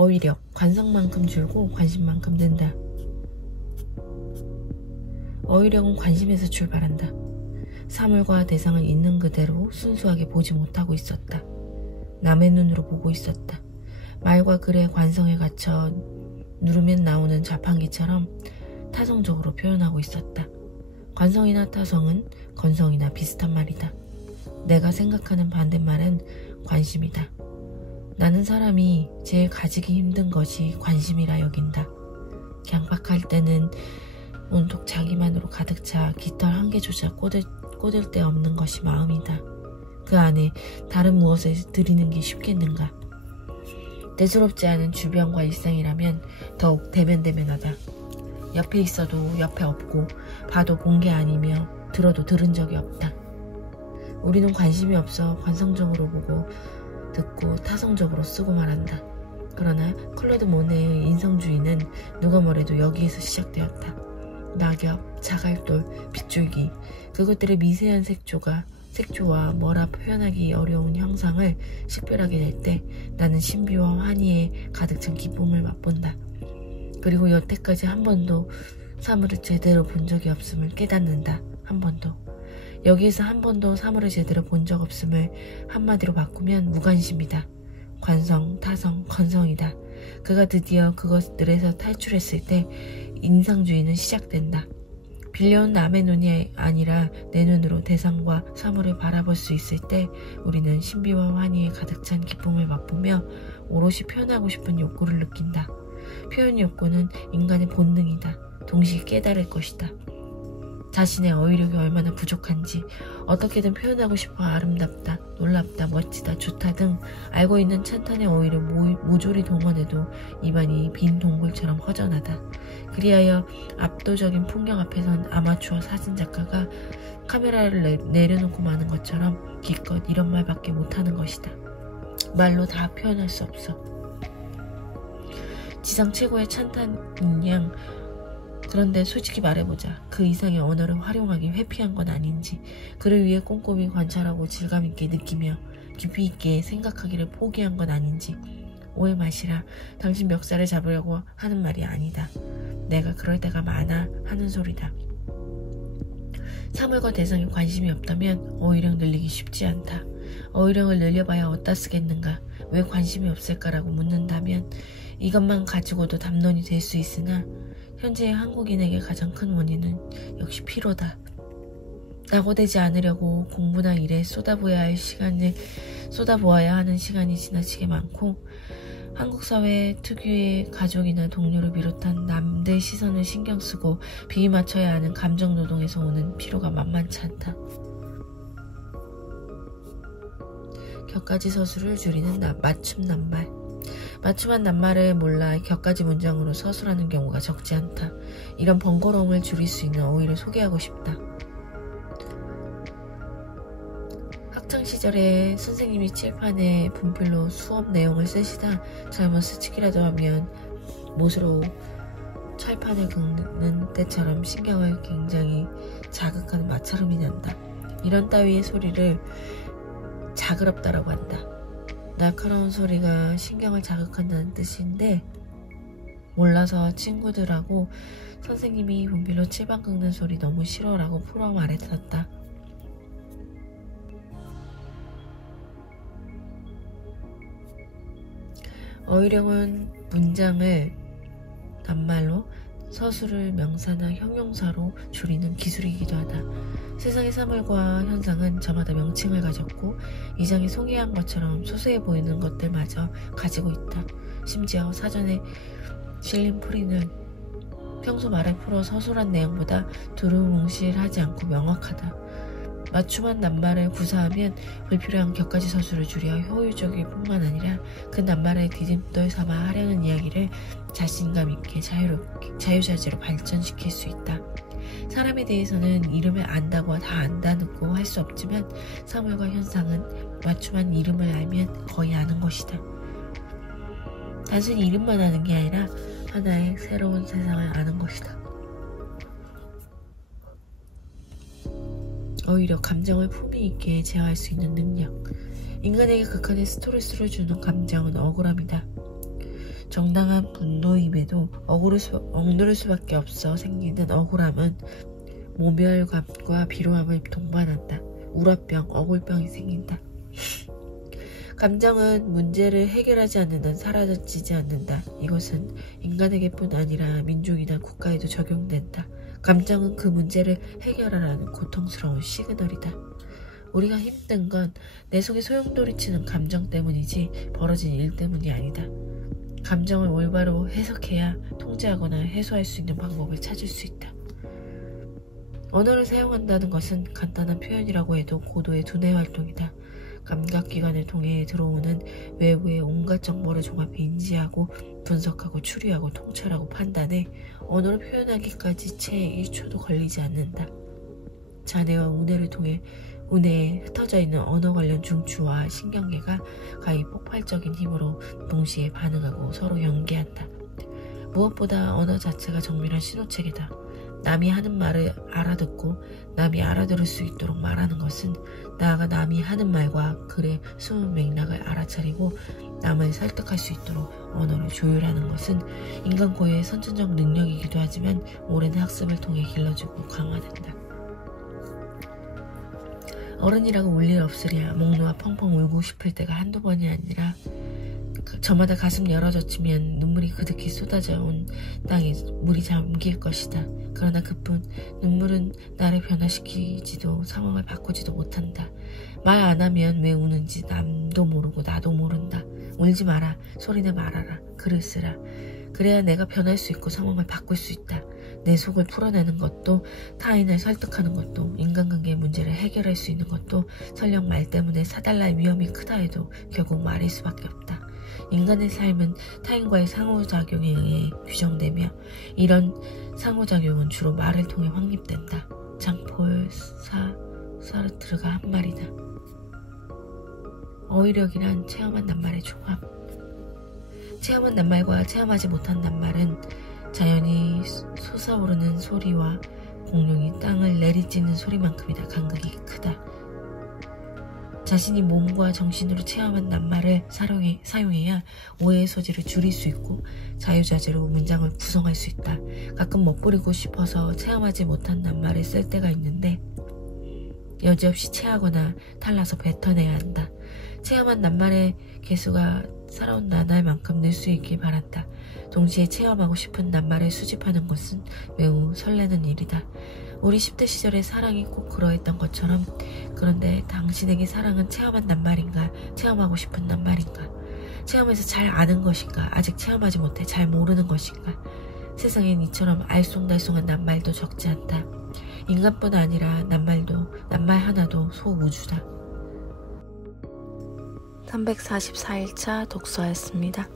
어휘력, 관성만큼 줄고 관심만큼 는다. 어휘력은 관심에서 출발한다. 사물과 대상을 있는 그대로 순수하게 보지 못하고 있었다. 남의 눈으로 보고 있었다. 말과 글의 관성에 갇혀 누르면 나오는 자판기처럼 타성적으로 표현하고 있었다. 관성이나 타성은 건성이나 비슷한 말이다. 내가 생각하는 반대말은 관심이다. 나는 사람이 제일 가지기 힘든 것이 관심이라 여긴다. 강박할 때는 온통 자기만으로 가득 차 깃털 한 개조차 꽂을 데 없는 것이 마음이다. 그 안에 다른 무엇을 들이는 게 쉽겠는가. 대수롭지 않은 주변과 일상이라면 더욱 대면대면하다. 옆에 있어도 옆에 없고 봐도 본 게 아니며 들어도 들은 적이 없다. 우리는 관심이 없어 관성적으로 보고 듣고 타성적으로 쓰고 말한다. 그러나 클로드 모네의 인성주의는 누가 뭐래도 여기에서 시작되었다. 낙엽, 자갈돌, 빗줄기, 그것들의 미세한 색조와 뭐라 표현하기 어려운 형상을 식별하게 될 때 나는 신비와 환희에 가득 찬 기쁨을 맛본다. 그리고 여태까지 한 번도 사물을 제대로 본 적이 없음을 깨닫는다. 한 번도. 여기에서 한 번도 사물을 제대로 본 적 없음을 한마디로 바꾸면 무관심이다. 관성, 타성, 건성이다. 그가 드디어 그것들에서 탈출했을 때 인상주의는 시작된다. 빌려온 남의 눈이 아니라 내 눈으로 대상과 사물을 바라볼 수 있을 때 우리는 신비와 환희에 가득 찬 기쁨을 맛보며 오롯이 표현하고 싶은 욕구를 느낀다. 표현 욕구는 인간의 본능이다. 동시에 깨달을 것이다. 자신의 어휘력이 얼마나 부족한지 어떻게든 표현하고 싶어 아름답다, 놀랍다, 멋지다, 좋다 등 알고 있는 찬탄의 어휘를 모조리 동원해도 입안이 빈 동굴처럼 허전하다. 그리하여 압도적인 풍경 앞에선 아마추어 사진작가가 카메라를 내려놓고 마는 것처럼 기껏 이런 말밖에 못하는 것이다. 말로 다 표현할 수 없어. 지상 최고의 찬탄인 양. 그런데 솔직히 말해보자. 그 이상의 언어를 활용하기 회피한 건 아닌지, 그를 위해 꼼꼼히 관찰하고 질감있게 느끼며 깊이 있게 생각하기를 포기한 건 아닌지 오해 마시라. 당신 멱살을 잡으려고 하는 말이 아니다. 내가 그럴 때가 많아 하는 소리다. 사물과 대상에 관심이 없다면 어휘력 늘리기 쉽지 않다. 어휘력을 늘려봐야 어디다 쓰겠는가, 왜 관심이 없을까라고 묻는다면 이것만 가지고도 담론이 될 수 있으나 현재의 한국인에게 가장 큰 원인은 역시 피로다. 낙오되지 않으려고 공부나 일에 쏟아부어야 하는 시간이 지나치게 많고, 한국 사회 특유의 가족이나 동료를 비롯한 남들 시선을 신경 쓰고 비위 맞춰야 하는 감정 노동에서 오는 피로가 만만치 않다. 격가지 서술을 줄이는 맞춤 낱말. 맞춤한 낱말을 몰라 격가지 문장으로 서술하는 경우가 적지 않다. 이런 번거로움을 줄일 수 있는 어휘를 소개하고 싶다. 학창시절에 선생님이 칠판에 분필로 수업 내용을 쓰시다 잘못 스치기라도 하면 못으로 철판을 긁는 때처럼 신경을 굉장히 자극하는 마찰음이 난다. 이런 따위의 소리를 자그럽다라고 한다. 날카로운 소리가 신경을 자극한다는 뜻인데, 몰라서 친구들하고 선생님이 분필로 칠판 긁는 소리 너무 싫어라고 풀어 말했었다. 어휘력은 문장을 낱말로, 서술을 명사나 형용사로 줄이는 기술이기도 하다. 세상의 사물과 현상은 저마다 명칭을 가졌고 이장이 송이한 것처럼 소소해 보이는 것들마저 가지고 있다. 심지어 사전에 실린 풀이는 평소 말을 풀어 서술한 내용보다 두루뭉실하지 않고 명확하다. 맞춤한 낱말을 구사하면 불필요한 격가지 서술을 줄여 효율적일 뿐만 아니라 그 낱말을 디딤돌 삼아 하려는 이야기를 자신감 있게 자유자재로 발전시킬 수 있다. 사람에 대해서는 이름을 안다고 다 안다고 할 수 없지만 사물과 현상은 맞춤한 이름을 알면 거의 아는 것이다. 단순히 이름만 아는 게 아니라 하나의 새로운 세상을 아는 것이다. 오히려 감정을 품위 있게 제어할 수 있는 능력. 인간에게 극한의 스트레스를 주는 감정은 억울함이다. 정당한 분노임에도 억누를 수밖에 없어 생기는 억울함은 모멸감과 비로함을 동반한다. 우라병, 억울병이 생긴다. 감정은 문제를 해결하지 않는 한 사라지지 않는다. 이것은 인간에게뿐 아니라 민족이나 국가에도 적용된다. 감정은 그 문제를 해결하라는 고통스러운 시그널이다. 우리가 힘든 건 내 속에 소용돌이치는 감정 때문이지 벌어진 일 때문이 아니다. 감정을 올바로 해석해야 통제하거나 해소할 수 있는 방법을 찾을 수 있다. 언어를 사용한다는 것은 간단한 표현이라고 해도 고도의 두뇌 활동이다. 감각기관을 통해 들어오는 외부의 온갖 정보를 종합해 인지하고 분석하고 추리하고 통찰하고 판단해 언어로 표현하기까지 채 1초도 걸리지 않는다. 자뇌와 우뇌에 흩어져 있는 언어 관련 중추와 신경계가 가히 폭발적인 힘으로 동시에 반응하고 서로 연계한다. 무엇보다 언어 자체가 정밀한 신호체계다. 남이 하는 말을 알아듣고 남이 알아들을 수 있도록 말하는 것은 나아가 남이 하는 말과 글의 숨은 맥락을 알아차리고 남을 설득할 수 있도록 언어를 조율하는 것은 인간 고유의 선천적 능력이기도 하지만 오랜 학습을 통해 길러지고 강화된다. 어른이라고 울 일 없으랴 목 놓아 펑펑 울고 싶을 때가 한두 번이 아니라 저마다 가슴 열어젖히면 눈물이 그득히 쏟아져온 땅에 물이 잠길 것이다. 그러나 그뿐 눈물은 나를 변화시키지도 상황을 바꾸지도 못한다. 말 안 하면 왜 우는지 남도 모르고 나도 모른다. 울지 마라. 소리내 말아라. 글을 쓰라. 그래야 내가 변할 수 있고 상황을 바꿀 수 있다. 내 속을 풀어내는 것도 타인을 설득하는 것도 인간관계의 문제를 해결할 수 있는 것도 설령 말 때문에 사달라의 위험이 크다 해도 결국 말일 수밖에 없다. 인간의 삶은 타인과의 상호작용에 의해 규정되며 이런 상호작용은 주로 말을 통해 확립된다. 장폴 사르트르가 한 말이다. 어휘력이란 체험한 낱말의 종합. 체험한 낱말과 체험하지 못한 낱말은 자연이 솟아오르는 소리와 공룡이 땅을 내리찌는 소리만큼이나 간극이 크다. 자신이 몸과 정신으로 체험한 낱말을 사용해야 오해의 소지를 줄일 수 있고 자유자재로 문장을 구성할 수 있다. 가끔 멋부리고 싶어서 체험하지 못한 낱말을 쓸 때가 있는데 여지없이 체하거나 탈라서 뱉어내야 한다. 체험한 낱말의 개수가 살아온 나날만큼 늘 수 있길 바란다. 동시에 체험하고 싶은 낱말을 수집하는 것은 매우 설레는 일이다. 우리 10대 시절의 사랑이 꼭 그러했던 것처럼 그런데 당신에게 사랑은 체험한 낱말인가 체험하고 싶은 낱말인가 체험해서 잘 아는 것인가 아직 체험하지 못해 잘 모르는 것인가 세상엔 이처럼 알쏭달쏭한 낱말도 적지 않다. 인간뿐 아니라 낱말 하나도 소우주다. 344일차 독서였습니다.